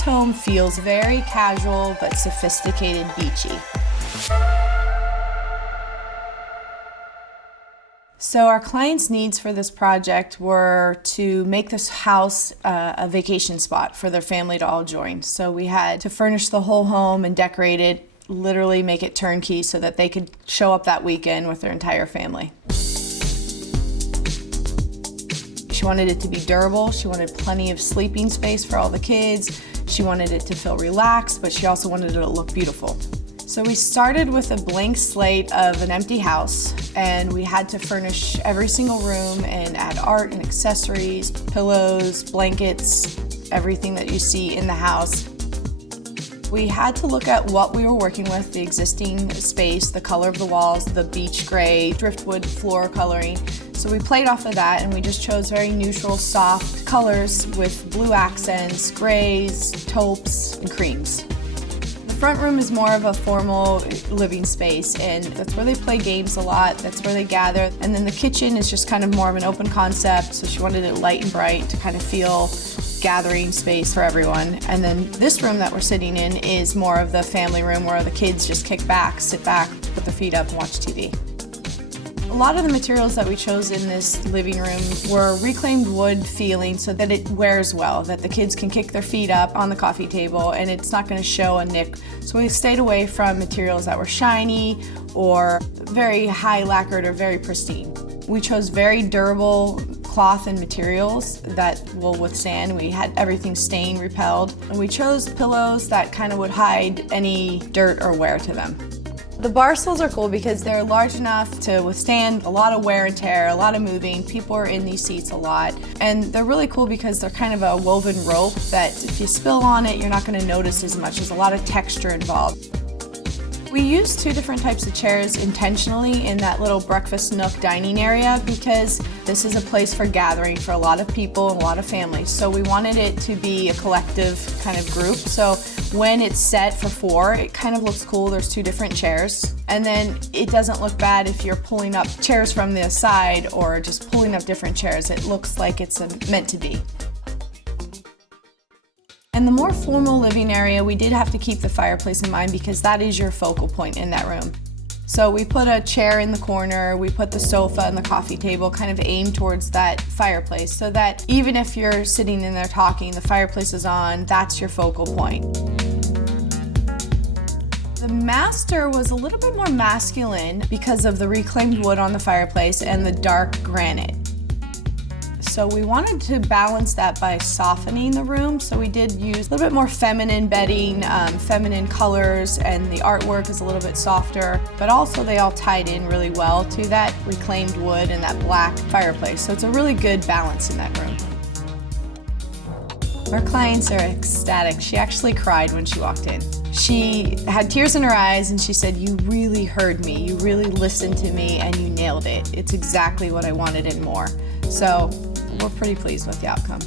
This home feels very casual but sophisticated beachy. So our client's needs for this project were to make this house a vacation spot for their family to all join. So we had to furnish the whole home and decorate it, literally make it turnkey so that they could show up that weekend with their entire family. She wanted it to be durable. She wanted plenty of sleeping space for all the kids. She wanted it to feel relaxed, but she also wanted it to look beautiful. So we started with a blank slate of an empty house, and we had to furnish every single room and add art and accessories, pillows, blankets, everything that you see in the house. We had to look at what we were working with, the existing space, the color of the walls, the beach gray, driftwood floor coloring. So we played off of that, and we just chose very neutral, soft colors with blue accents, grays, taupes, and creams. The front room is more of a formal living space, and that's where they play games a lot, that's where they gather. And then the kitchen is just kind of more of an open concept, so she wanted it light and bright to kind of feel gathering space for everyone. And then this room that we're sitting in is more of the family room where the kids just kick back, sit back, put their feet up, and watch TV. A lot of the materials that we chose in this living room were reclaimed wood feeling so that it wears well, that the kids can kick their feet up on the coffee table and it's not going to show a nick. So we stayed away from materials that were shiny or very high lacquered or very pristine. We chose very durable cloth and materials that will withstand. We had everything stain repelled. And we chose pillows that kind of would hide any dirt or wear to them. The bar stools are cool because they're large enough to withstand a lot of wear and tear, a lot of moving. People are in these seats a lot. And they're really cool because they're kind of a woven rope that if you spill on it, you're not going to notice as much. There's a lot of texture involved. We used two different types of chairs intentionally in that little breakfast nook dining area because this is a place for gathering for a lot of people and a lot of families. So we wanted it to be a collective kind of group. So when it's set for four, it kind of looks cool. There's two different chairs. And then it doesn't look bad if you're pulling up chairs from the side or just pulling up different chairs. It looks like it's meant to be. In the more formal living area, we did have to keep the fireplace in mind because that is your focal point in that room. So we put a chair in the corner, we put the sofa and the coffee table kind of aimed towards that fireplace so that even if you're sitting in there talking, the fireplace is on, that's your focal point. The master was a little bit more masculine because of the reclaimed wood on the fireplace and the dark granite. So we wanted to balance that by softening the room. So we did use a little bit more feminine bedding, feminine colors, and the artwork is a little bit softer, but also they all tied in really well to that reclaimed wood and that black fireplace. So it's a really good balance in that room. Our clients are ecstatic. She actually cried when she walked in. She had tears in her eyes and she said, "You really heard me, you really listened to me, and you nailed it. It's exactly what I wanted and more." So we're pretty pleased with the outcome.